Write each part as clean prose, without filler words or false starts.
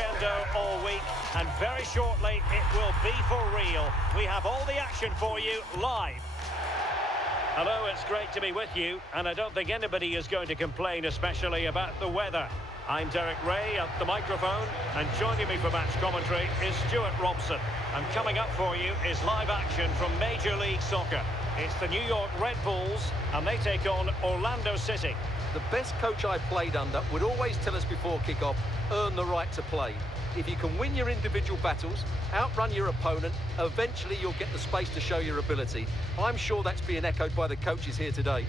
crescendo all week, and very shortly it will be for real. We have all the action for you live. Hello, it's great to be with you, and I don't think anybody is going to complain, especially about the weather. I'm Derek Ray at the microphone, and joining me for match commentary is Stuart Robson. And coming up for you is live action from Major League Soccer. It's the New York Red Bulls, and they take on Orlando City. The best coach I played under would always tell us before kick-off, earn the right to play. If you can win your individual battles, outrun your opponent, eventually you'll get the space to show your ability. I'm sure that's being echoed by the coaches here today.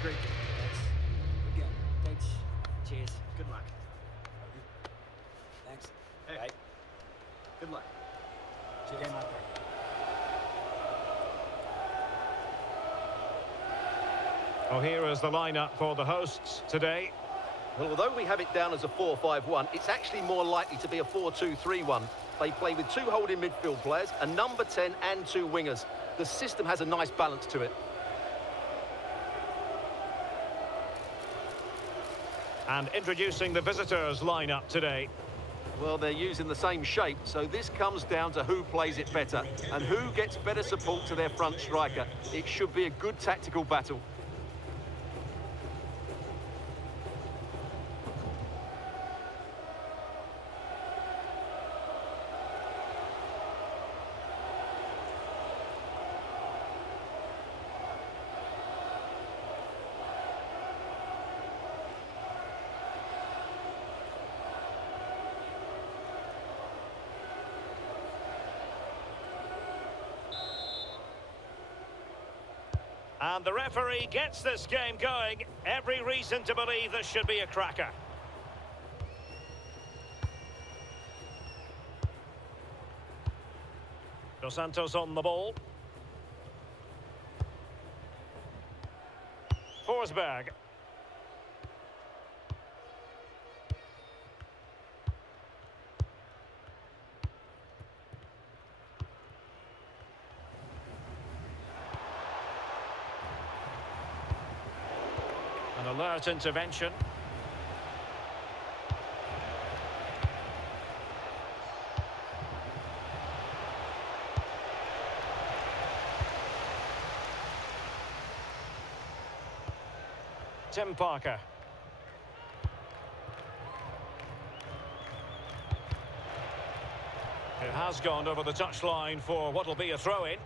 Great. Thanks. Good game. Thanks. Cheers. Good luck. Thanks. Hey. Bye. Good luck. Cheers. Game out there. Oh, here is the lineup for the hosts today. Well, although we have it down as a 4-5-1, it's actually more likely to be a 4-2-3-1. They play with two holding midfield players, a number 10 and two wingers. The system has a nice balance to it. And introducing the visitors' lineup today. Well, they're using the same shape, so this comes down to who plays it better and who gets better support to their front striker. It should be a good tactical battle. And the referee gets this game going. Every reason to believe this should be a cracker. Dos Santos on the ball. Forsberg. An alert intervention. Tim Parker. It has gone over the touchline for what will be a throw-in.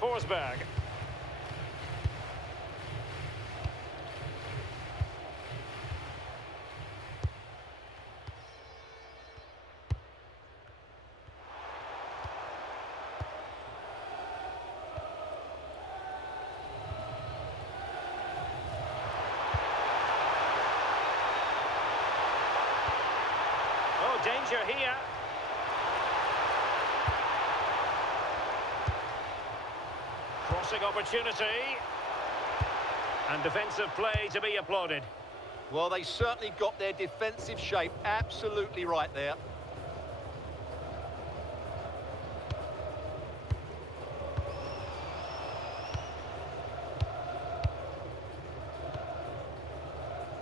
Forsberg. Oh, danger here. Crossing opportunity. And defensive play to be applauded. Well, they certainly got their defensive shape absolutely right there.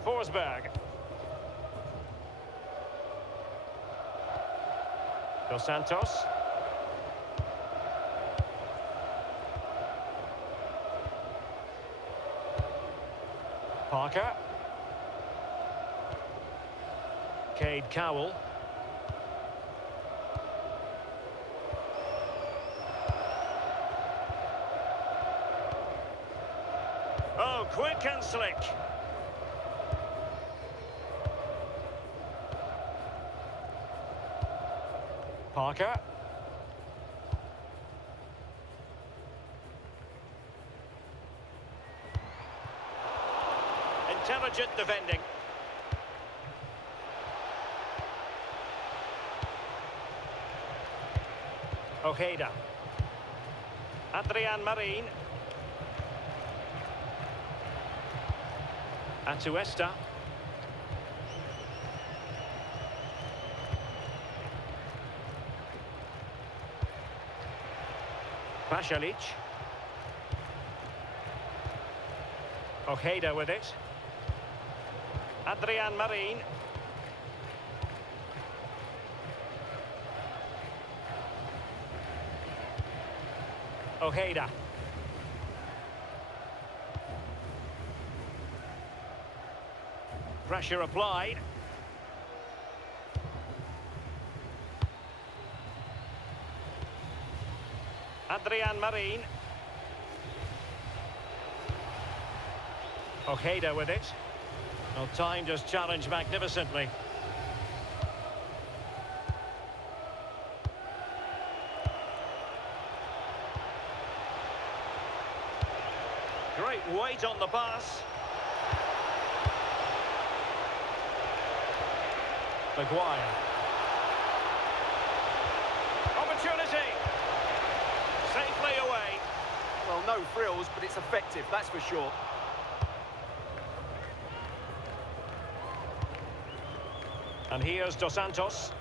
Forsberg. Dos Santos. Parker. Cade Cowell. Oh, quick and slick. Parker. Intelligent defending. Ojeda. Adrian Marin. Atuesta. Pasalic. Ojeda with it. Adrian Marin. Ojeda. Pressure applied. Adrian Marin. Ojeda with it. Well, timed his challenge magnificently. Great weight on the pass. Maguire. Opportunity. Safely away. Well, no frills, but it's effective, that's for sure. And here's Dos Santos.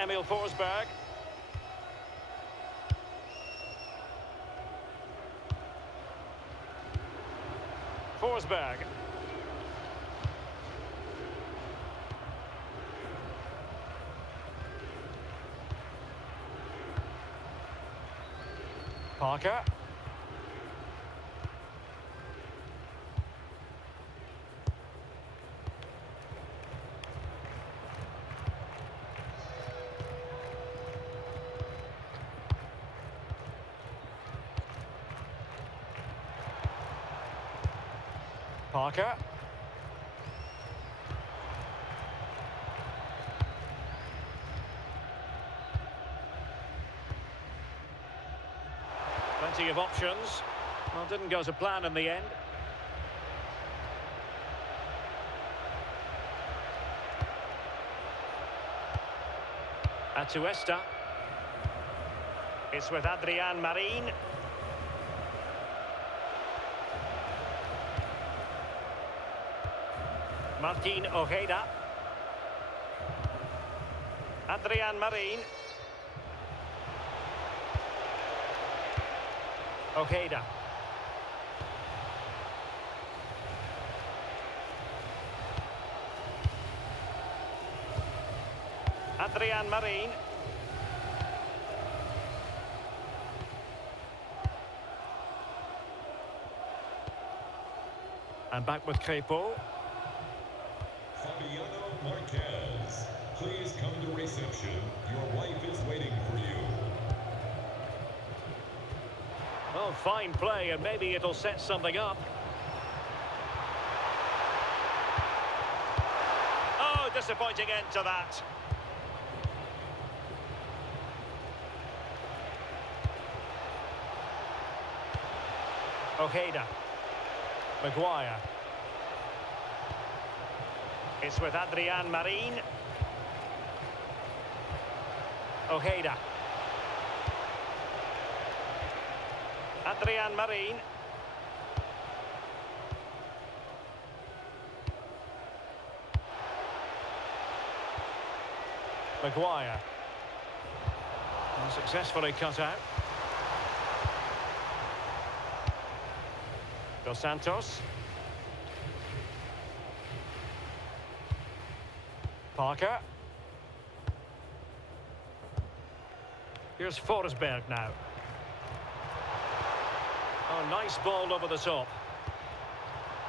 Emil Forsberg. Forsberg. Parker. Parker. Plenty of options. Well, didn't go to plan in the end. Atuesta. It's with Adrian Marin. Martin Ojeda. Adrian Marin. Ojeda. Adrian Marin. And back with Crepeau. Fabiano Marquez, please come to reception. Your wife is waiting for you. Oh, fine play, and maybe it'll set something up. Oh, disappointing end to that. Ojeda. Maguire. It's with Adrian Marin. Ojeda. Adrian Marin. Maguire. Unsuccessfully cut out. Dos Santos. Parker. Here's Forsberg now. Oh, nice ball over the top.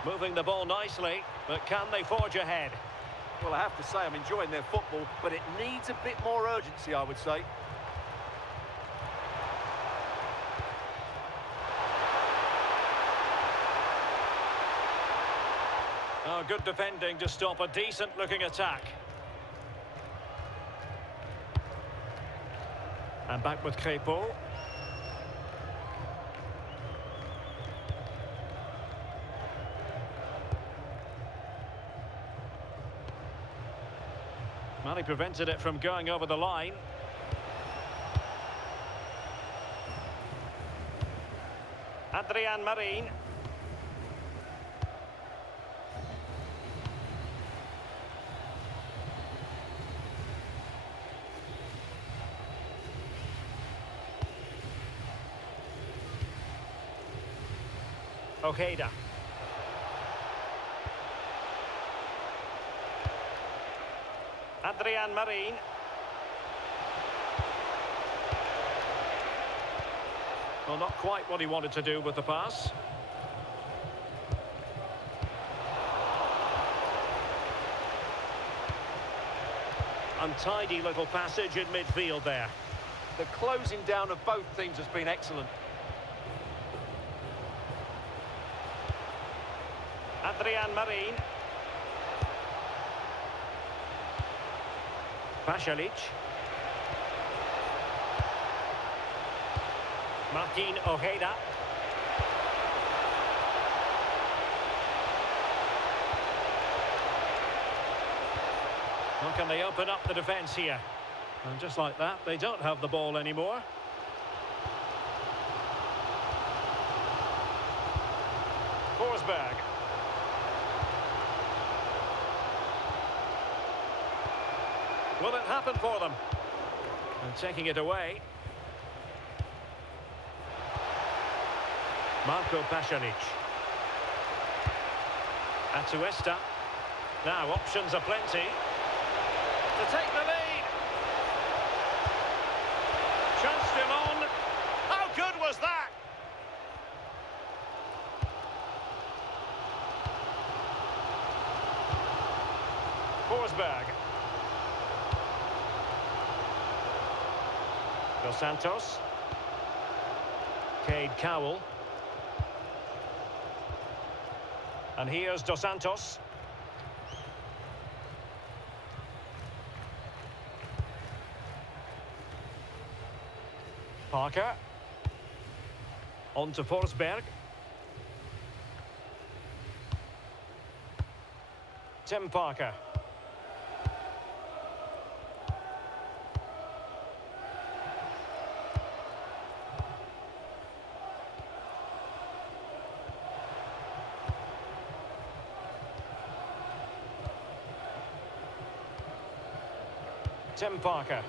Moving the ball nicely, but can they forge ahead? Well, I have to say I'm enjoying their football, but it needs a bit more urgency, I would say. Oh, good defending to stop a decent-looking attack. And back with Crépeau. Well, he prevented it from going over the line. Adrian Marin. Ojeda. Adrian Marin. Well, not quite what he wanted to do with the pass. Untidy little passage in midfield there. The closing down of both teams has been excellent. Adrian Marin. Pasalic. Martin Ojeda. Well, can they open up the defence here? And just like that, they don't have the ball anymore. Forsberg. Will it happen for them? And taking it away. Marco Pasalic. Atuesta. Now options are plenty. To take the lead. Chance still on. How good was that? Forsberg. Dos Santos. Cade Cowell. And here's Dos Santos. Parker. On to Forsberg. Tim Parker. Tim Parker.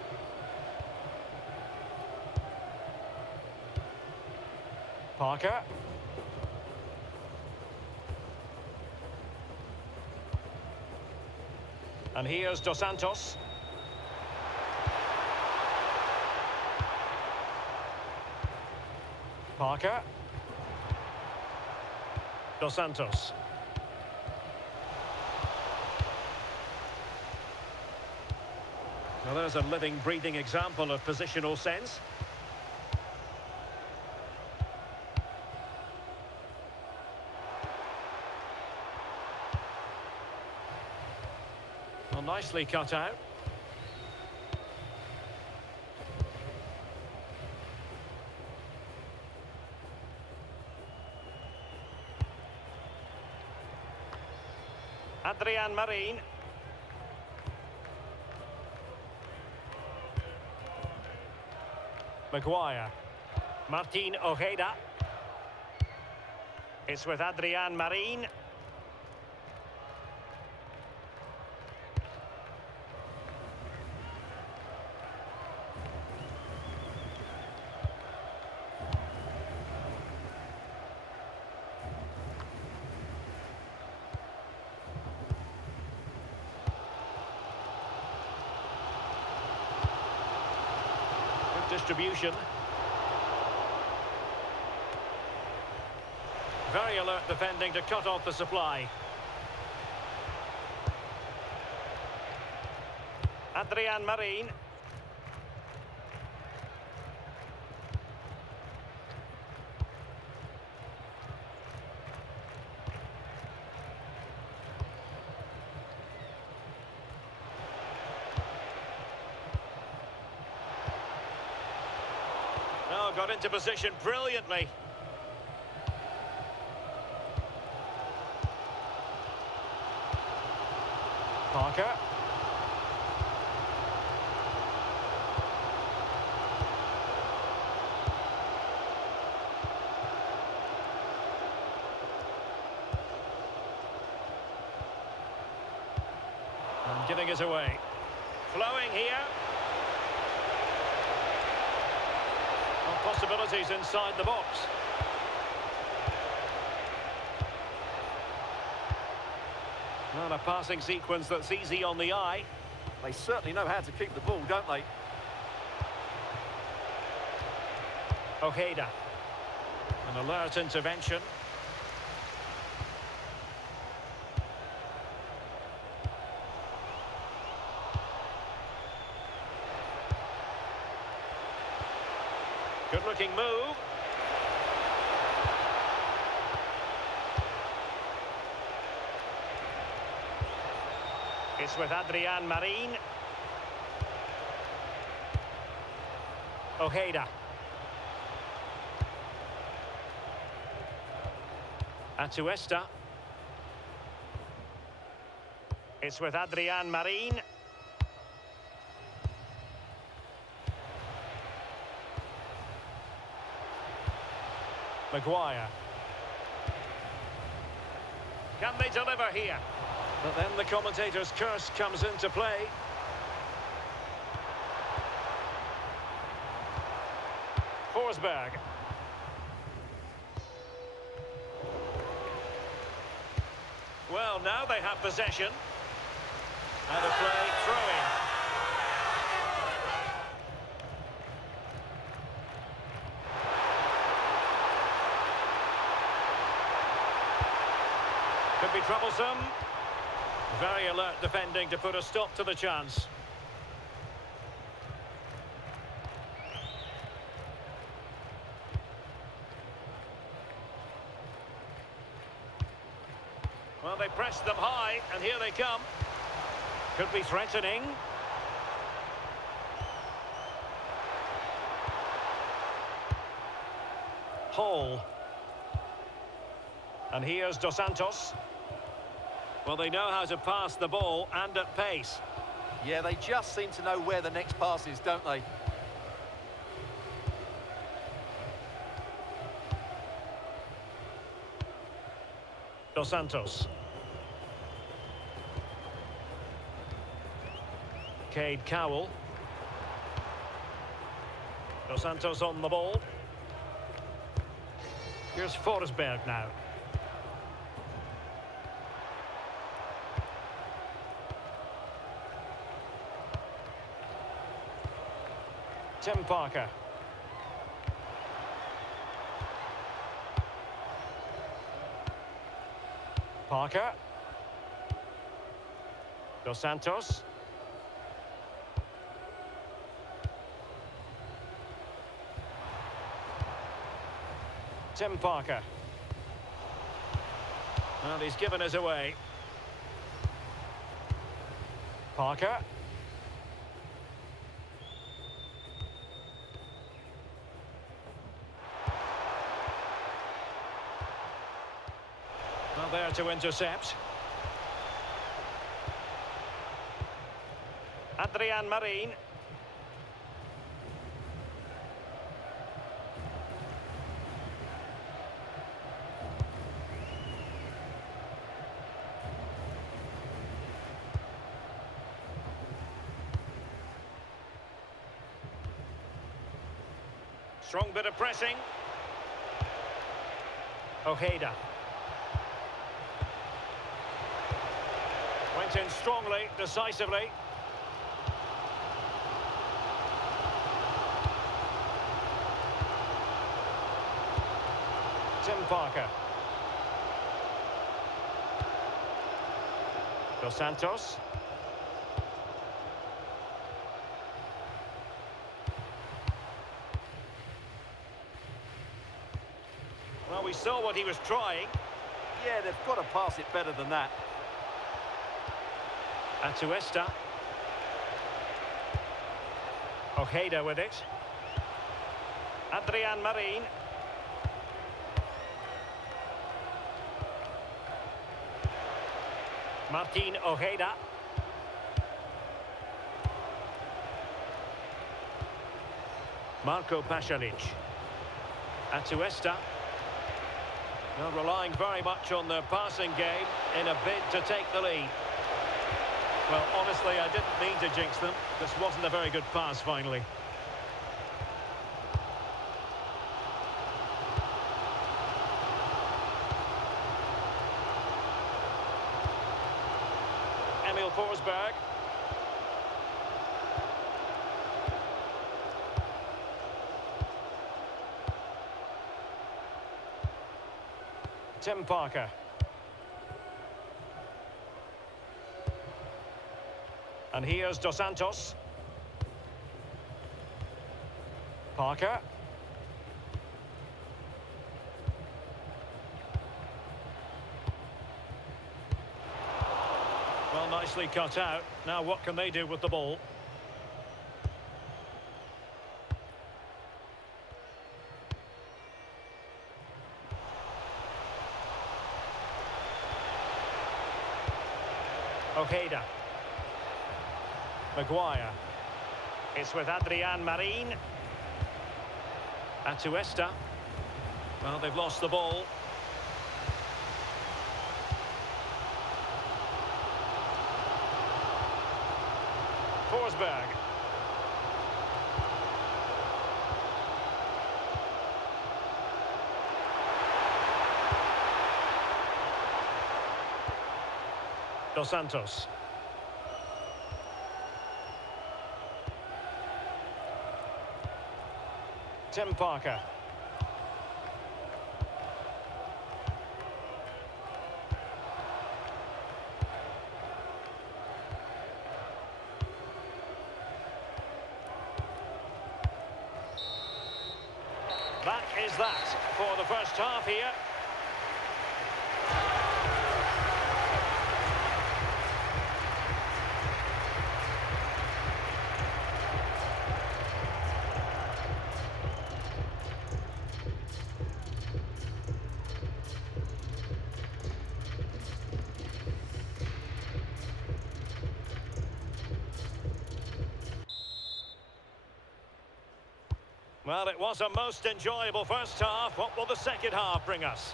Parker. And here's Dos Santos. Parker. Dos Santos. Well, there's a living, breathing example of positional sense. Well, nicely cut out. Adrian Marin. Maguire. Martin Ojeda. It's with Adrian Marin. Distribution. Very alert defending to cut off the supply. Adrian Marin. Oh, got into position brilliantly. Parker. And giving it away. Flowing here. Well, possibilities inside the box. Not a passing sequence that's easy on the eye. They certainly know how to keep the ball, don't they? Ojeda. An alert intervention. Good-looking move. It's with Adrian Marin. Ojeda. Atuesta. It's with Adrian Marin. Maguire. Can they deliver here? But then the commentator's curse comes into play. Forsberg. Well, now they have possession. And a play throw-in. Could be troublesome. Very alert defending to put a stop to the chance. Well, they pressed them high, and here they come. Could be threatening. Hall. And here's Dos Santos. Well, they know how to pass the ball and at pace. Yeah, they just seem to know where the next pass is, don't they? Dos Santos. Cade Cowell. Dos Santos on the ball. Here's Forsberg now. Tim Parker. Parker. Dos Santos. Tim Parker. Well, he's given us away. Parker. Well, there to intercept. Adrian Marin. Strong bit of pressing. Ojeda. Went in strongly, decisively. Tim Parker. Dos Santos. Well, we saw what he was trying. Yeah, they've got to pass it better than that. Atuesta. Ojeda with it. Adrian Marin. Martin Ojeda. Marco Pasalic. Atuesta. Well, relying very much on their passing game in a bid to take the lead. Well, honestly, I didn't mean to jinx them. This wasn't a very good pass, finally. Emil Forsberg. Tim Parker. And here's Dos Santos. Parker. Well, nicely cut out. Now what can they do with the ball? Ojeda. Maguire. It's with Adrian Marin. Atuesta. Well, they've lost the ball. Forsberg. Dos Santos. Tim Parker. That is that for the first half here. Well, it was a most enjoyable first half. What will the second half bring us?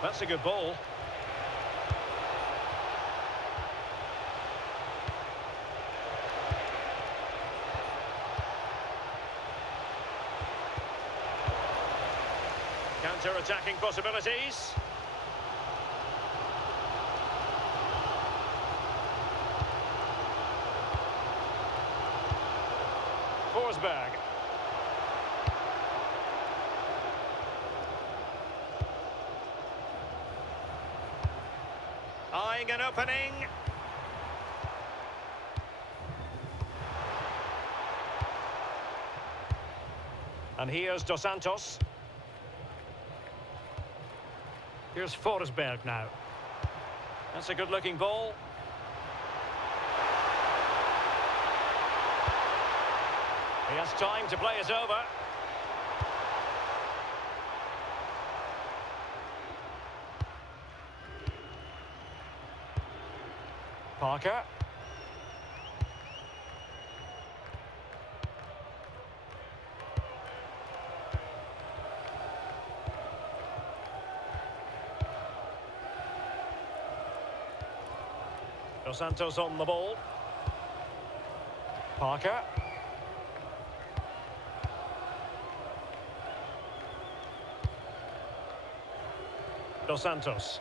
That's a good ball. Counter-attacking possibilities. Forsberg. Eyeing an opening. And here's Dos Santos. Here's Forsberg now. That's a good-looking ball. He has time to play it over. Parker. Dos Santos on the ball. Parker. Dos Santos.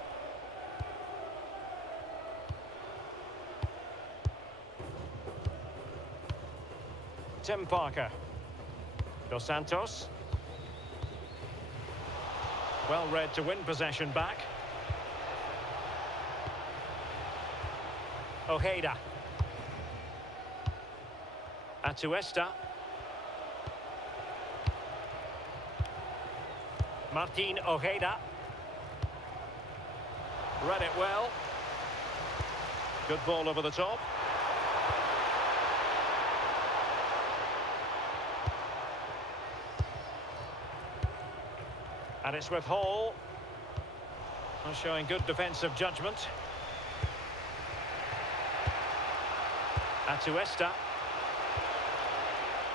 Tim Parker. Dos Santos. Well read to win possession back. Ojeda. Atuesta. Martin Ojeda. Read it well. Good ball over the top. And it's with Hall. Showing good defensive judgment. Atuesta.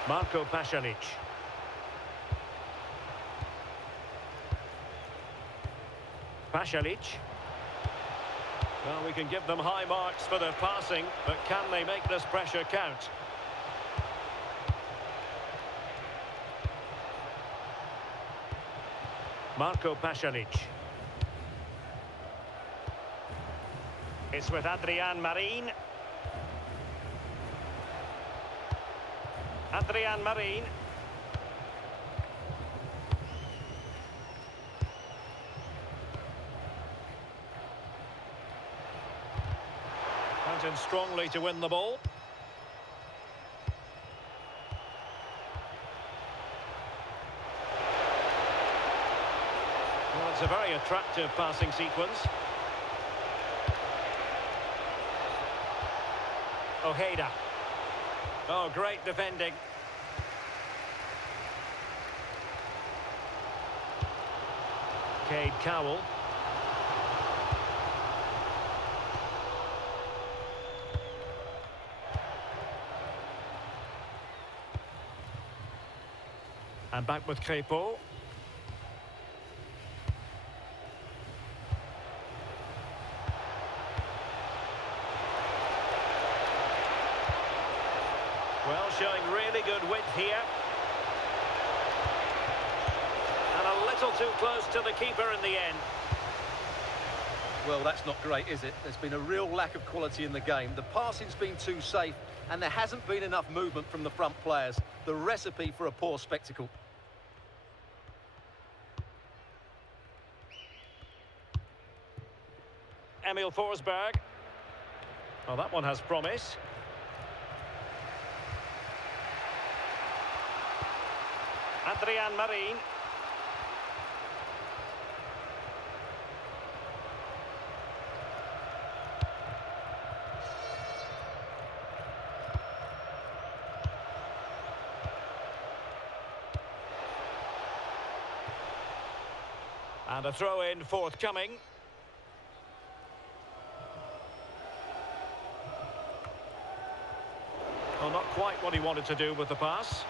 Marco Pasalic. Pasalic. Well, we can give them high marks for their passing, but can they make this pressure count? Marco Pasalic. It's with Adrian Marin. Adrian Marin. Went in strongly to win the ball. Well, it's a very attractive passing sequence. Ojeda. Oh, great defending. Cade Cowell. And back with Crépeau. Well, showing really good width here. And a little too close to the keeper in the end. Well, that's not great, is it? There's been a real lack of quality in the game. The passing's been too safe, and there hasn't been enough movement from the front players. The recipe for a poor spectacle. Emil Forsberg. Oh, that one has promise. Adrian Marin. And a throw-in forthcoming. Well, not quite what he wanted to do with the pass.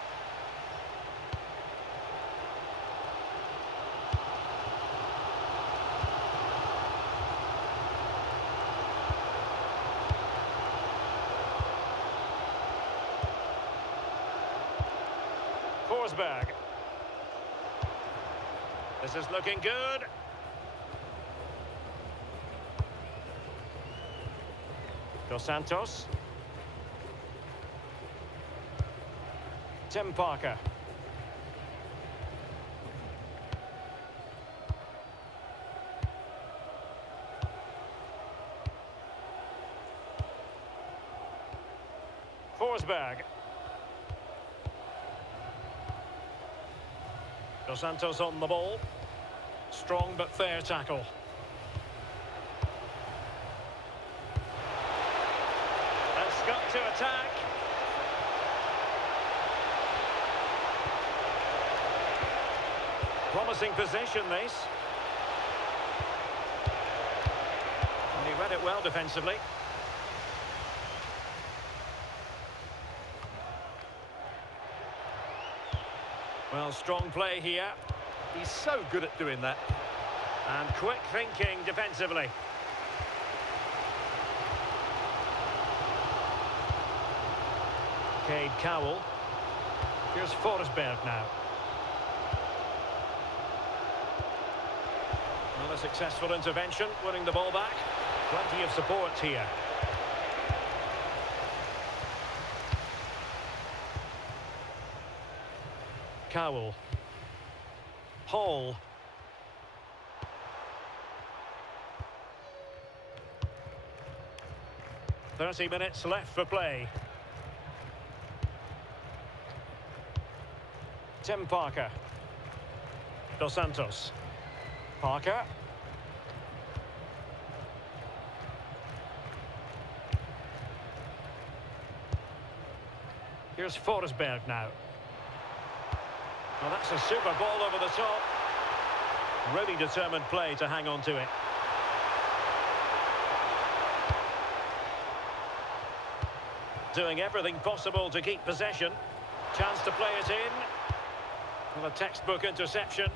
Forsberg. This is looking good. Dos Santos. Tim Parker. Forsberg. Dos Santos on the ball. Strong but fair tackle. And Scott to attack. Promising possession, this. And he read it well defensively. Well, strong play here. He's so good at doing that. And quick thinking defensively. Cade Cowell. Here's Forsberg now. Well, a successful intervention, winning the ball back. Plenty of support here. Cowell. Hall. "30 minutes left for play." Tim Parker. Dos Santos. Parker. Here's Forsberg now. Well, that's a super ball over the top. Really determined play to hang on to it. Doing everything possible to keep possession. Chance to play it in. Well, a textbook interception.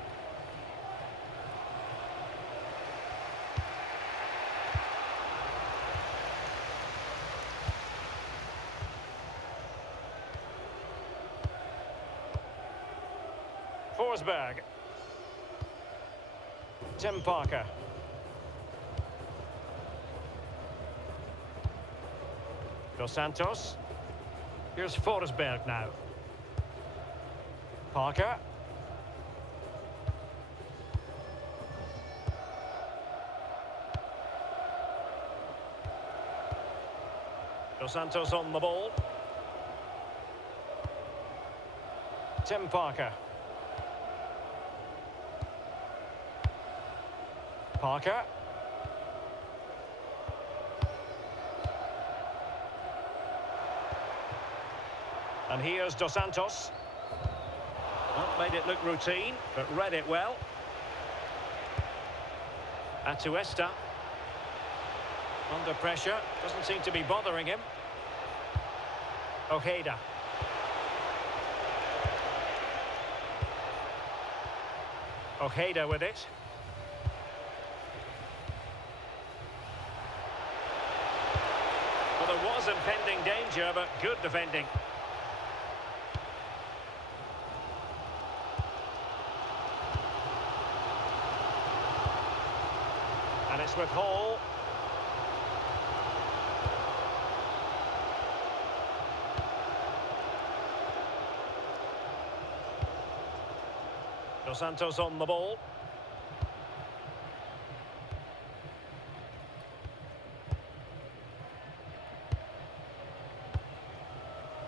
Forsberg. Tim Parker. Dos Santos. Here's Forsberg now. Parker. Dos Santos on the ball. Tim Parker. Parker. And here's Dos Santos. Not made it look routine, but read it well. Atuesta. Under pressure. Doesn't seem to be bothering him. Ojeda. Ojeda with it. Well, there was impending danger, but good defending. And it's with Hall. Dos Santos on the ball.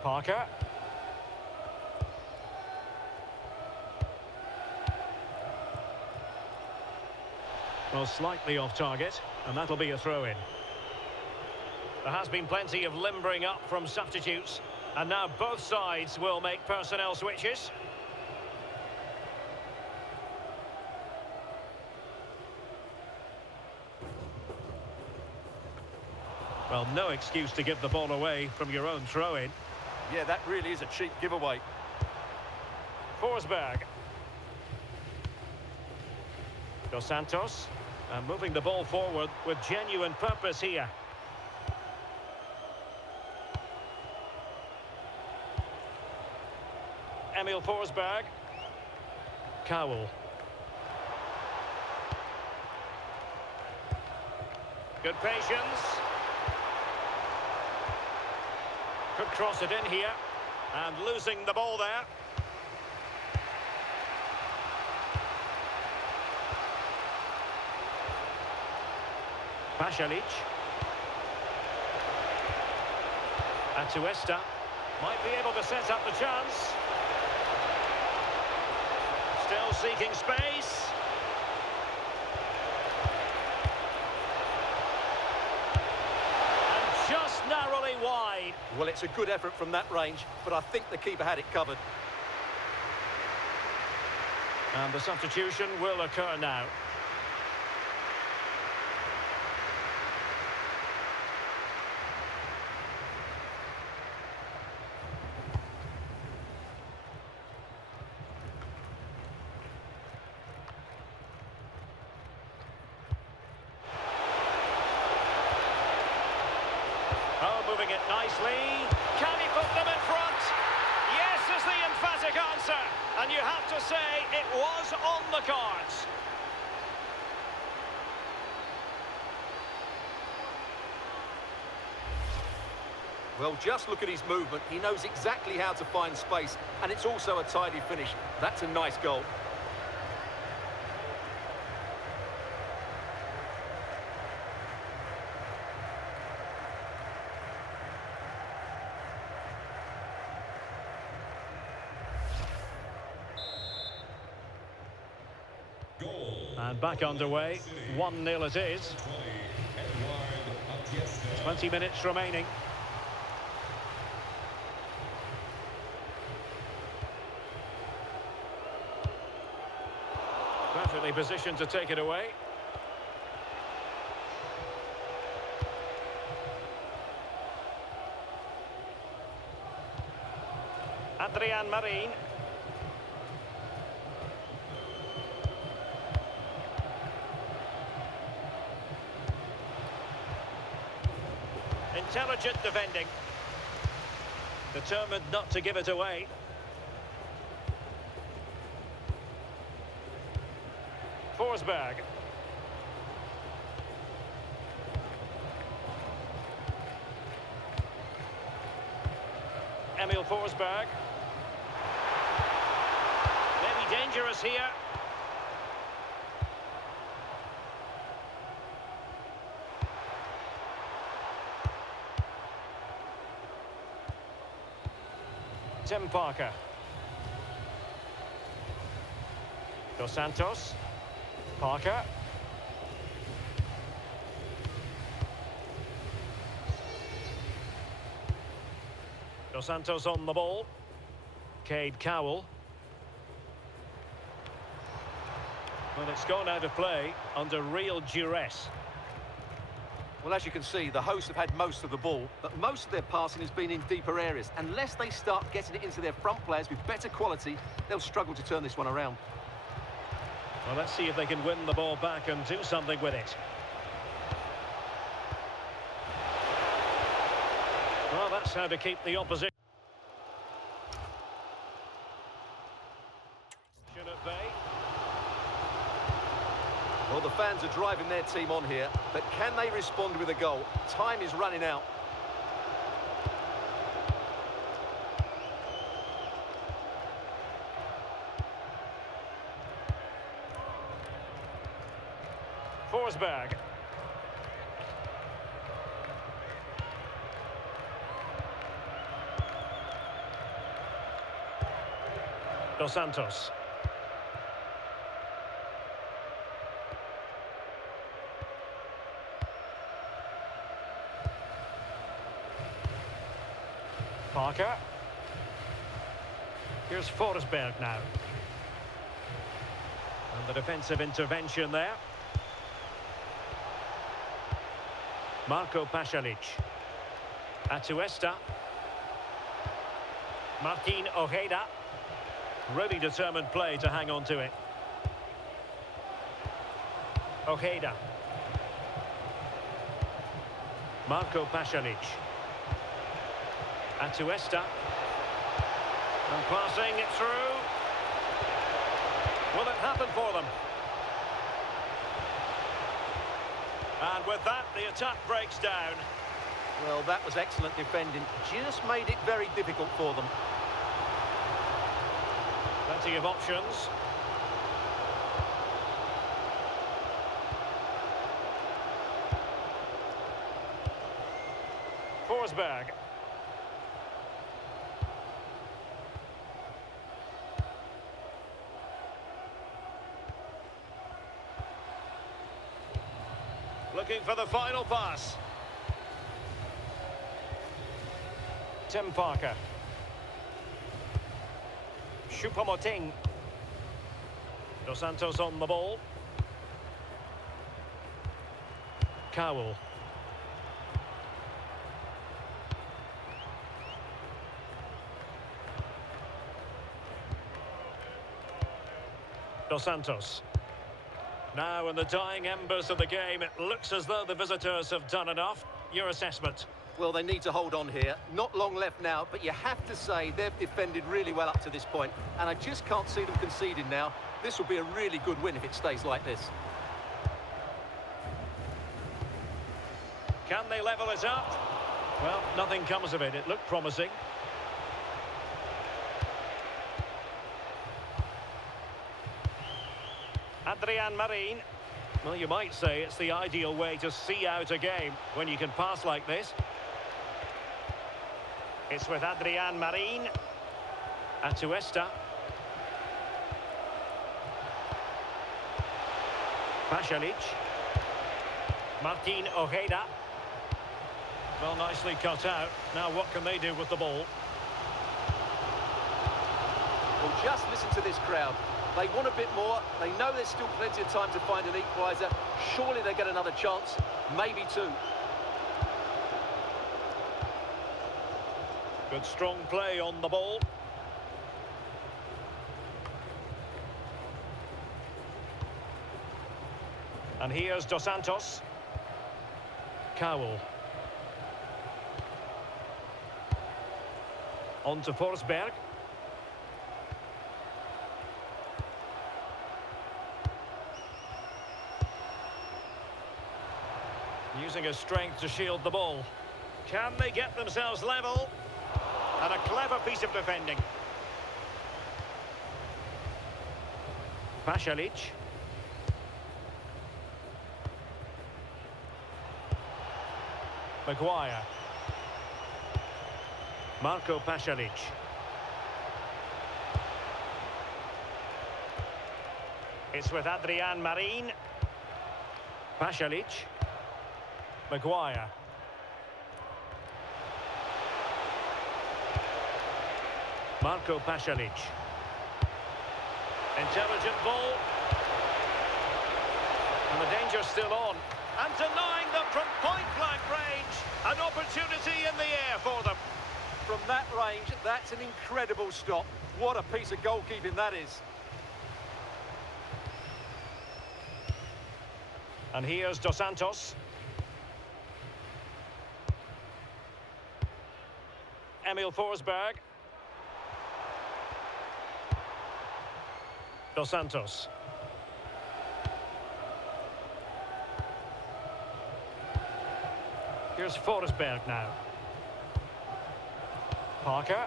Parker. Well, slightly off target, and that'll be a throw-in. There has been plenty of limbering up from substitutes, and now both sides will make personnel switches. Well, no excuse to give the ball away from your own throw-in. Yeah, that really is a cheap giveaway. Forsberg. Dos Santos. And moving the ball forward with genuine purpose here. Emil Forsberg. Cowell. Good patience. Could cross it in here. And losing the ball there. Pasalic. Atuesta might be able to set up the chance. Still seeking space. And just narrowly wide. Well, it's a good effort from that range, but I think the keeper had it covered. And the substitution will occur now. Moving it nicely. Can he put them in front? Yes is the emphatic answer. And you have to say it was on the cards. Well, just look at his movement. He knows exactly how to find space, and it's also a tidy finish. That's a nice goal. And back underway, 1-0 it is. 20 minutes remaining. Perfectly positioned to take it away. Adrian Marin. Intelligent defending. Determined not to give it away. Forsberg. Emil Forsberg. Maybe dangerous here. Tim Parker. Dos Santos. Parker. Dos Santos on the ball. Cade Cowell. Well, it's gone out of play under real duress. Well, as you can see, the hosts have had most of the ball, but most of their passing has been in deeper areas. Unless they start getting it into their front players with better quality, they'll struggle to turn this one around. Well, let's see if they can win the ball back and do something with it. Well, that's how to keep the opposition at bay. Well, the fans are driving their team on here, but can they respond with a goal? Time is running out. Forsberg. Dos Santos. Parker. Here's Forsberg now. And the defensive intervention there. Marco Pasalic. Atuesta. Martin Ojeda. Really determined play to hang on to it. Ojeda. Marco Pasalic. Atuesta. And passing it through. Will it happen for them? And with that, the attack breaks down. Well, that was excellent defending. Just made it very difficult for them. Plenty of options. Forsberg. Looking for the final pass. Tim Parker. Choupo-Moting. Dos Santos on the ball. Cowell. Dos Santos. Now in the dying embers of the game, it looks as though the visitors have done enough. Your assessment? Well, they need to hold on here. Not long left now, but you have to say they've defended really well up to this point, and I just can't see them conceding now. This will be a really good win if it stays like this. Can they level it up? Well, nothing comes of it. It looked promising. Adrian Marin. Well, you might say it's the ideal way to see out a game when you can pass like this. It's with Adrian Marin. Atuesta. Pasalic. Martin Ojeda. Well, nicely cut out. Now what can they do with the ball? Well, just listen to this crowd. They want a bit more. They know there's still plenty of time to find an equaliser. Surely they get another chance, maybe two. Good strong play on the ball. And here's Dos Santos. Cowell. On to Forsberg. Using his strength to shield the ball. Can they get themselves level? And a clever piece of defending. Pasalic. Maguire. Marco Pasalic. It's with Adrian Marin. Pasalic. Maguire. Marco Pasalic. Intelligent ball. And the danger's still on. And denying them from point-blank range. An opportunity in the air for them. From that range, that's an incredible stop. What a piece of goalkeeping that is. And here's Dos Santos. Emil Forsberg. Dos Santos. Here's Forsberg now. Parker.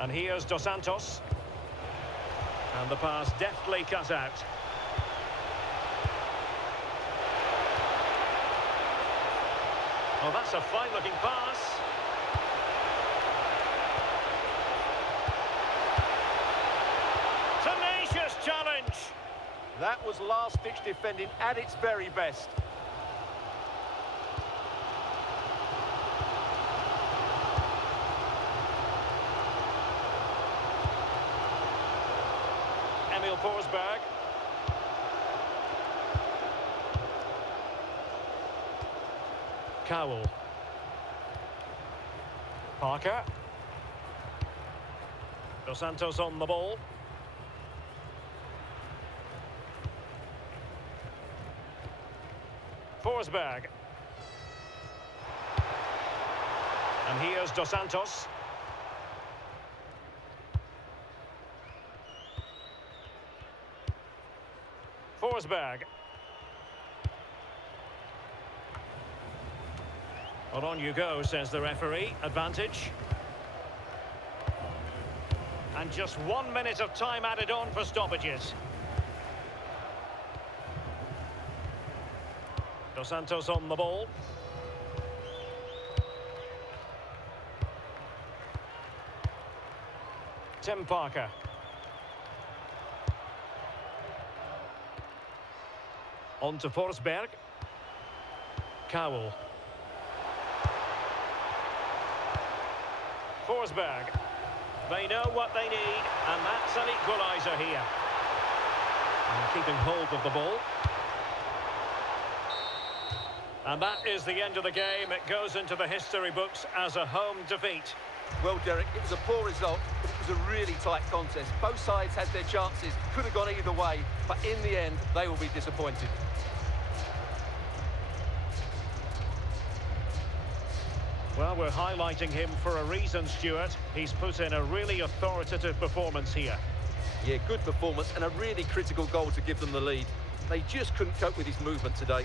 And here's Dos Santos. And the pass deftly cut out. Oh, that's a fine-looking pass. Tenacious challenge. That was last-ditch defending at its very best. Emil Forsberg. Cowell. Parker. Dos Santos on the ball. Forsberg. And here's Dos Santos. Forsberg. Well, on you go, says the referee. Advantage. And just 1 minute of time added on for stoppages. Dos Santos on the ball. Tim Parker. On to Forsberg. Cowell. Forsberg. They know what they need, and that's an equaliser here. And keeping hold of the ball. And that is the end of the game. It goes into the history books as a home defeat. Well, Derek, it was a poor result, but it was a really tight contest. Both sides had their chances, could have gone either way, but in the end, they will be disappointed. Well, we're highlighting him for a reason, Stuart. He's put in a really authoritative performance here. Yeah, good performance and a really critical goal to give them the lead. They just couldn't cope with his movement today.